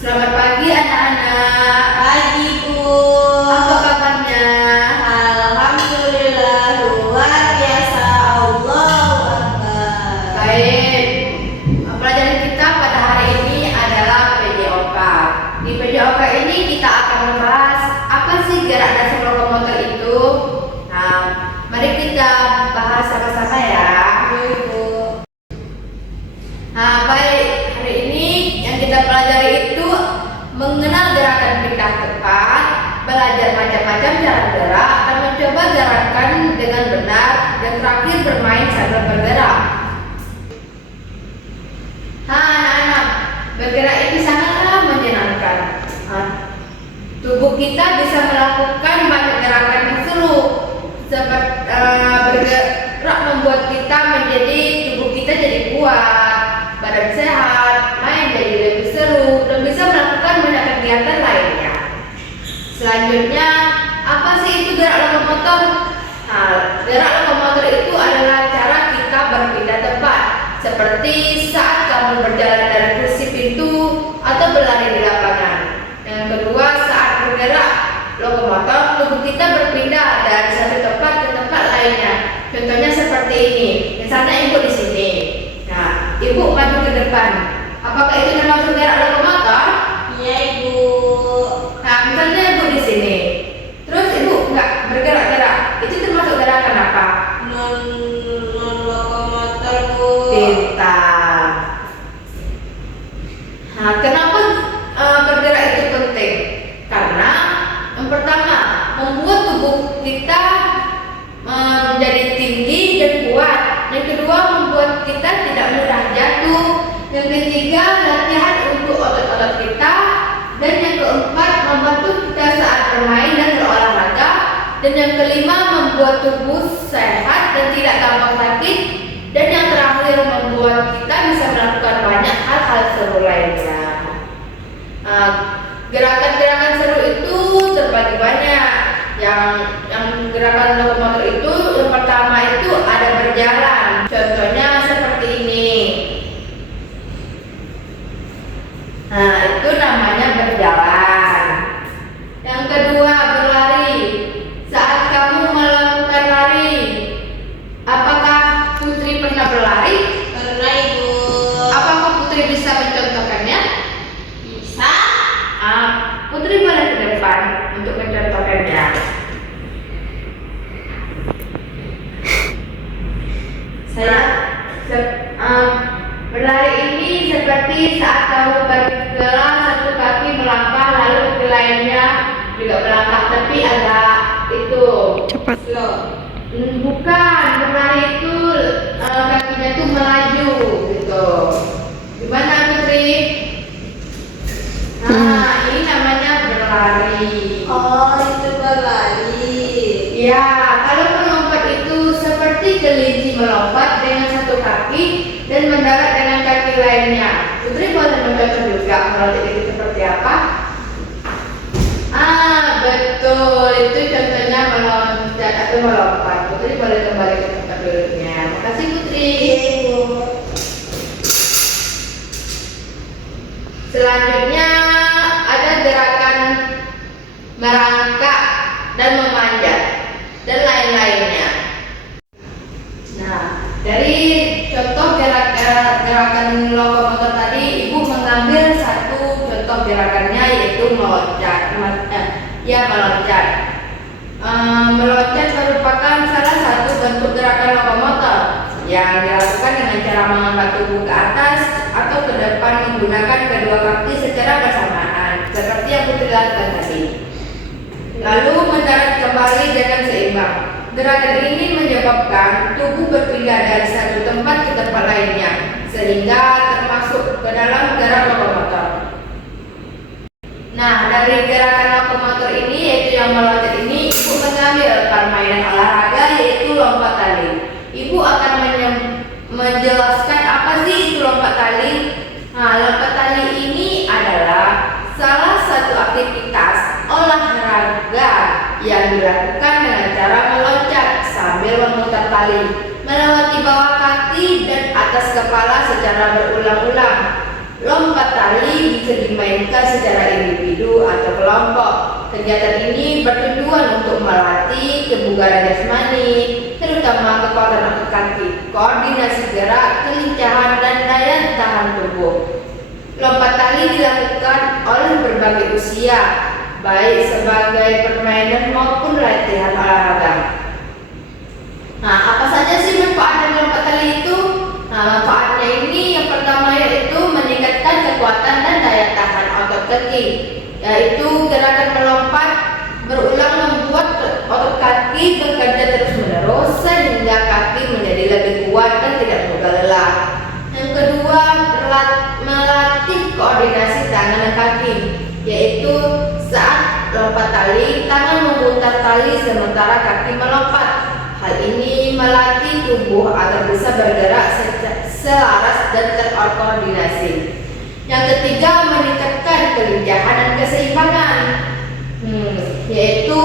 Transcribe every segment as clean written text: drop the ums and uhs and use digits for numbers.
Selamat pagi anak-anak. Pagi Bu. Apa kabarnya? Alhamdulillah luar biasa. Allahu Akbar. Baik. Pelajaran kita pada hari ini adalah PJOK. Di PJOK ini kita akan membahas apa sih gerak dasar lokomotor itu. Nah, mari kita bahas sama-sama ya. Bu. Nah, baik. Hari ini yang kita pelajari itu mengenal gerakan pindah tempat, belajar macam-macam cara gerak, dan mencoba gerakan dengan benar, dan terakhir bermain sambil bergerak. Nah, anak-anak, bergerak ini sangatlah menyenangkan. Tubuh kita bisa melakukan banyak gerakan yang seru. Seperti bergerak membuat kita menjadi tubuh kita jadi kuat, badan sehat, main jadi lebih seru, dan bisa melakukan banyak kegiatan lainnya. Selanjutnya, apa sih itu gerak lokomotor? Nah, gerak lokomotor itu adalah cara kita berpindah tempat, seperti saat kamu berjalan dari kursi pintu atau berlari di lapangan. Yang kedua, saat bergerak lokomotor, tubuh kita berpindah dari satu tempat ke tempat lainnya. Contohnya seperti ini. Misalnya ibu di sini. Nah, ibu maju ke depan. Apakah itu termasuk gerak lokomotor? Iya Ibu. Nah, misalnya ibu di sini. Terus ibu nggak bergerak-gerak. Itu termasuk gerakan apa? Non lokomotor Bu. Pintar. Nah, kenapa bergerak itu penting? Karena yang pertama, membuat tubuh kita menjadi tinggi dan kuat. Yang kedua, membuat kita tidak mudah jatuh. Yang ketiga, latihan untuk otot-otot kita. Dan yang keempat, membantu kita saat bermain dan berolahraga. Dan yang kelima, membuat tubuh sehat dan tidak gampang sakit. Dan yang terakhir, membuat kita bisa melakukan banyak hal-hal seru lainnya. Gerakan-gerakan seru itu terbagi banyak. Yang gerakan lokomotor itu yang pertama itu ada berjalan. Contohnya seperti ini. Nah, itu namanya berjalan. Yang kedua berlari. Saat kamu melakukan lari, apakah Putri pernah berlari? Pernah Ibu. Apakah Putri bisa mencontohkannya? Bisa. Putri boleh ke depan untuk mencontohkannya. Berlari ini seperti saat kamu bergerak satu kaki melangkah lalu kaki lainnya juga melangkah, tapi agak itu Cepat. slow. Bukan, berlari itu kakinya tuh melaju gitu. Gimana Putri? Nah, ini namanya berlari. Oh, itu berlari. Ya, kalau melompat itu seperti kelinci melompat dengan satu kaki dan mendarat dengan kaki lainnya. Putri boleh mencontoh juga melompat itu seperti apa? Betul, itu contohnya meloncat atau melompat. Putri boleh kembali ke tempat duduknya. Makasih Putri. Iya Ibu. Selanjutnya ada gerakan merangkak dan memanjat dan lain-lainnya. Nah, dari contoh gerakan lokomotor tadi, Ibu mengambil satu contoh gerakannya yaitu meloncat. Meloncat. Meloncat merupakan salah satu bentuk gerakan lokomotor yang dilakukan dengan cara mengangkat tubuh ke atas atau ke depan menggunakan kedua kaki secara bersamaan, seperti yang Putri lakukan tadi. Lalu mendarat kembali dengan seimbang. Gerakan ini menyebabkan tubuh berpindah dari satu tempat ke tempat lainnya, sehingga termasuk ke dalam gerak lokomotor. Nah, dari gerakan lokomotor ini, yaitu yang meloncat ini, Ibu mengambil permainan olahraga yaitu lompat tali. Ibu akan menjelaskan apa sih itu lompat tali. Nah, lompat tali ini adalah salah satu aktivitas olahraga yang dilakukan dengan cara meloncat sambil memutar tali, melewati bawah kaki dan atas kepala secara berulang-ulang. Lompat tali bisa Kegiatan ini bertujuan untuk melatih kebugaran jasmani, terutama kekuatan otot kaki, koordinasi gerak, kelincahan, dan daya tahan tubuh. Lompat tali dilakukan oleh berbagai usia, baik sebagai permainan maupun latihan olahraga. Nah, apa saja sih manfaat dari lompat tali itu? Nah, manfaatnya ini yang pertama yaitu meningkatkan kekuatan dan daya tahan otot kaki, yaitu gerakan melompat berulang membuat otot kaki bekerja terus-menerus sehingga kaki menjadi lebih kuat dan tidak mudah lelah. Yang kedua, melatih koordinasi tangan dan kaki, yaitu saat lompat tali, tangan memutar tali sementara kaki melompat. Hal ini melatih tubuh agar bisa bergerak selaras dan terkoordinasi. Yang ketiga, meningkatkan kelincahan dan keseimbangan, yaitu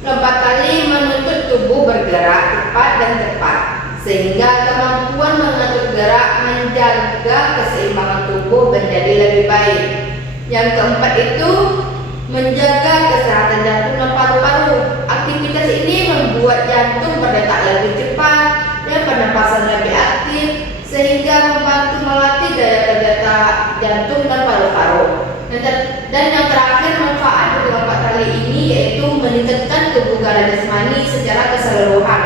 lompat tali menuntut tubuh bergerak cepat dan tepat, sehingga kemampuan mengatur gerak menjaga keseimbangan tubuh menjadi lebih baik. Yang keempat itu menjaga kesehatan jantung dan paru-paru. Aktivitas ini membuat jantung berdetak lebih cepat dan pernapasan lebih aktif, sehingga membantu melatih daya kerja jantung dan paru-paru. Dan yang terakhir, manfaat dari lompat tali ini yaitu meningkatkan kebugaran jasmani secara keseluruhan.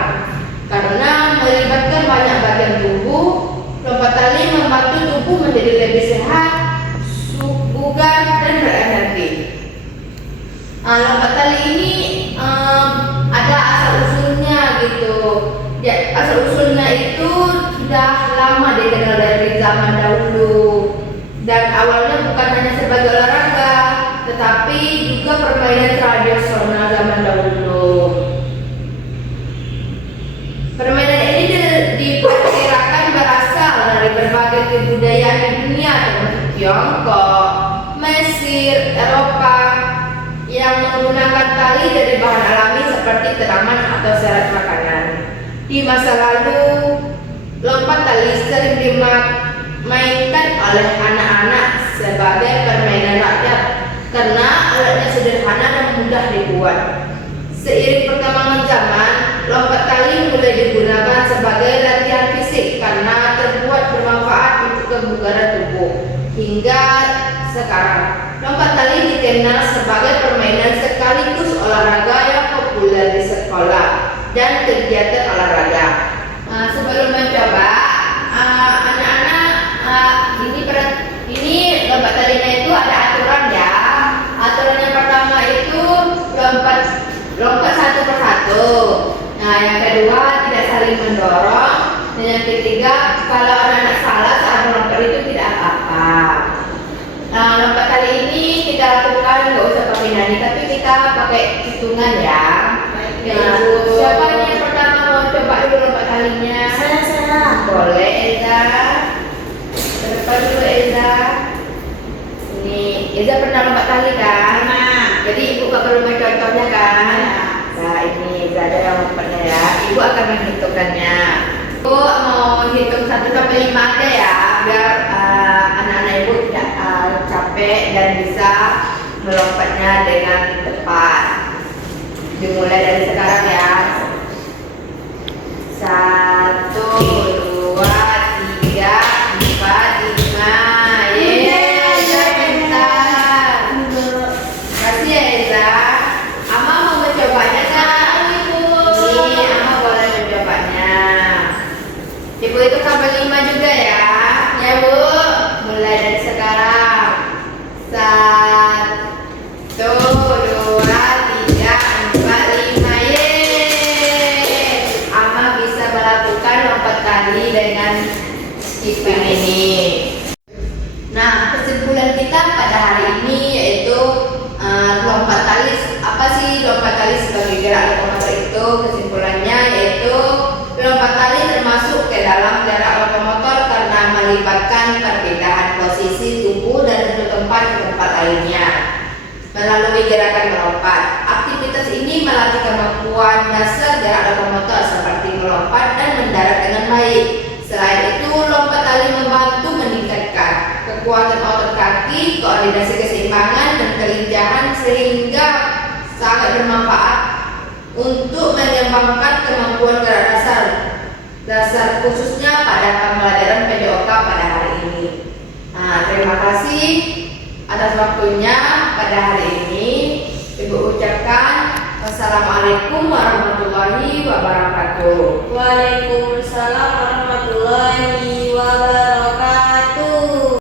Karena melibatkan banyak bagian tubuh, lompat tali membantu tubuh menjadi lebih sehat, bugar, dan berenergi. Lompat tali ini ada asal-usulnya gitu. Asal-usulnya itu sudah lama dikenal dari zaman dahulu. Dan awalnya bukan hanya sebagai olahraga, tetapi juga permainan tradisional zaman dahulu. Permainan ini diperkirakan berasal dari berbagai kebudayaan di dunia, termasuk Tiongkok, Mesir, Eropa, yang menggunakan tali dari bahan alami seperti tanaman atau serat makanan. Di masa lalu, lompat tali sering dimainkan oleh anak-anak sebagai permainan rakyat karena alatnya sederhana dan mudah dibuat. Seiring perkembangan zaman, lompat tali mulai digunakan sebagai latihan fisik karena terbuat bermanfaat untuk kebugaran tubuh. Hingga sekarang, lompat tali dikenal sebagai permainan sekaligus olahraga yang populer di sekolah dan kegiatan olahraga. Sebelum mencoba, anak-anak ini lompat talinya itu ada aturan ya. Aturan yang pertama itu lompat satu persatu. Nah, yang kedua tidak saling mendorong. Dan yang ketiga, kalau anak-anak salah saat melompat itu tidak apa-apa. Nah, lompat tali ini kita lakukan nggak usah pakai nadi, tapi kita pakai hitungan ya. Nah, siapa yang pertama mau coba dulu lompat talinya? Saya. Boleh, Eza. Ke depan dulu, Eza. Ini, Eza pernah lompat tali kan? Jadi ibu bakal main contohnya kan? Nah, ini Eza ada yang lompatnya ya. Ibu akan menghitungkannya. Ibu mau hitung 1 sampai 5 aja ya, biar anak-anak ibu tidak capek dan bisa melompatnya dengan tepat. Dimulai dari sekarang ya. 1, 2, 3, 4, 5. Eza pintar. Kasih ya Eza. Ama mau mencobanya kan? Ini Ama boleh mencobanya. Ibu itu sampai 5 juga ya. Ya Bu, mulai dari sekarang. 1, 2, 3, 4, 5. Ama bisa melakukan lompat tali dengan skipping ini. Nah, kesimpulan kita pada hari ini yaitu lompat tali. Apa sih lompat tali sebagai gerak lokomotor itu? Kesimpulannya yaitu lompat tali termasuk ke dalam gerak lokomotor karena melibatkan perpindahan posisi tubuh dari satu tempat ke tempat lainnya melalui gerakan melompat. Aktivitas ini melatih kemampuan dasar gerak lokomotor seperti melompat dan mendarat dengan baik. Selain itu, lompat tali membantu meningkatkan kekuatan otot kaki, koordinasi keseimbangan, dan kelincahan sehingga sangat bermanfaat untuk mengembangkan kemampuan gerak dasar khususnya pada pembelajaran PJOK pada hari ini. Nah, terima kasih atas waktunya pada hari ini. Ibu ucapkan wassalamualaikum warahmatullahi wabarakatuh. Waalaikumsalam warahmatullahi wabarakatuh.